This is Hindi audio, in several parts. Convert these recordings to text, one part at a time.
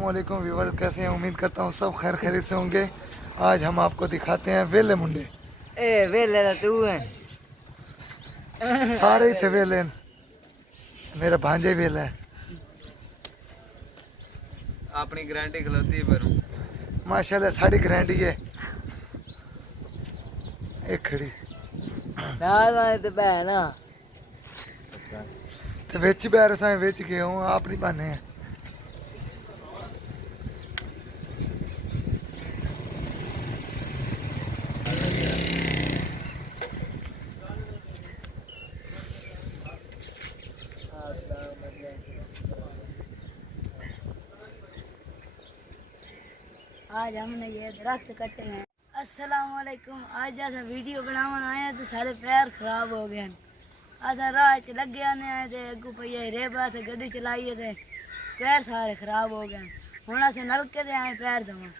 वालेकुम व्यूवर्स, कैसे हैं? उम्मीद करता हूँ सब खैर खैरियत से होंगे। आज हम आपको दिखाते हैं वेले मुंडे। ए वेले तू है सारे ही थे वेले, मेरा भांजे वेला है। अपनी गारंटी खलोती पर माशाल्लाह साड़ी गारंटी है। एक खड़ी ना तो बहना तो बेच बैर सां बेच गए हूँ, आप नहीं पाने हैं। आज हमने ये दरख्त कटे हैं। अस्सलाम वालेकुम। आज जैसा वीडियो बनावन आए हैं तो सारे पैर खराब हो गए हैं। असा राह च लगे आने आए थे, अगू भैया रे पास गड्डी चलाइए थे, पैर सारे खराब हो गए। हुण अस नलके दे आए पैर धोवन।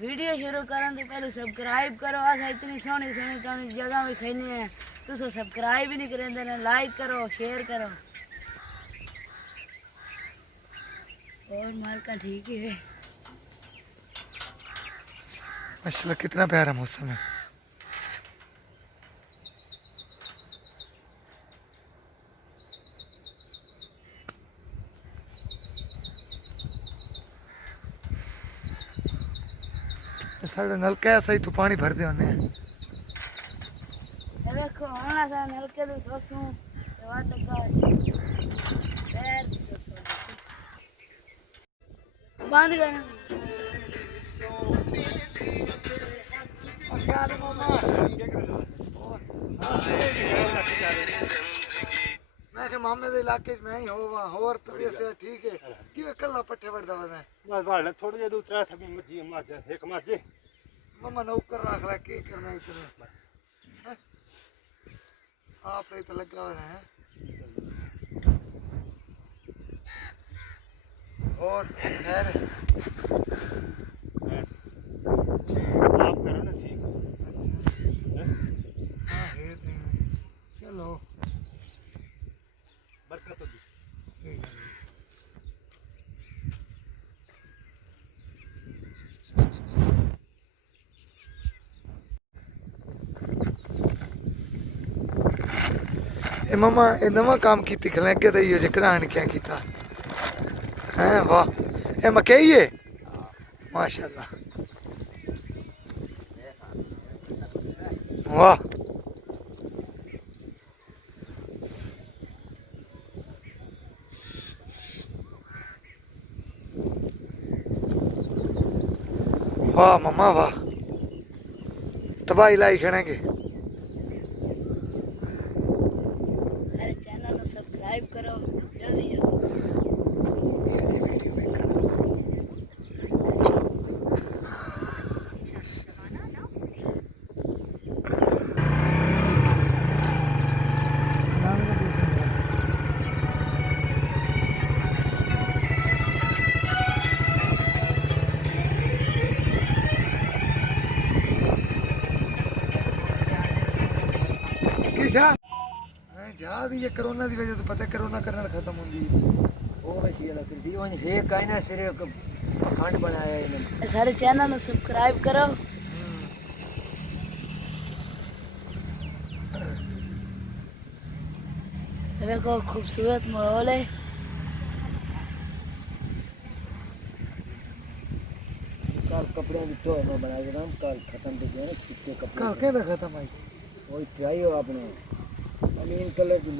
वीडियो शुरू करन तो पहले सब्सक्राइब करो। असा इतनी सोहनी सोहनी सोहनी जगह भी खैने हैं, तुस सब्सक्राइब ही नहीं करेंदे ने। लाइक करो, शेयर करो। और मार्का ठीक है। माशाल्लाह कितना प्यारा मौसम है। साढ़े नलका ऐसा ही तो पानी भर दे होने। देखो हमारा सा नलके तो दोस्तों बात का पैर दोस्तों बंद कर। मैं के मामे दे इलाके में ही होवा और तबीयत से ठीक है कि वे कल्ला पट्टे वड़दा वदा बस वाले थोड़ी देर दूसरा था भी मजी माज एक माजे मम्मा नौकर रख ला के करना इतना हैं? आप रे तो लगा हुआ है। और खैर आप करो ना ठीक हाँ है नहीं चलो बरकत हो सही है। ए मम्मा ए नवा काम की खले के तो ये करान क्या किया हैं? वाह ए मकई है माशाल्लाह वाह। वाह मम्मा वाह, तबाही लाई खड़ेंगे। सारे चैनल को सब्सक्राइब करो जल्दी जल्दी। जहाज ये कोरोना की वजह तो पता है कोरोना करना खत्म होगी। वो मशीन लग रही वो हे कायना सिरे खंड बनाया इन्होंने। सारे चैनल को सब्सक्राइब करो। देखो खूबसूरत माहौल है। कल कपड़े की तो मैं बना के नाम कल खत्म हो गया ना चिट्टे कपड़े कल क्या खत्म आई वही ट्राई हो आपने अमीन कलर की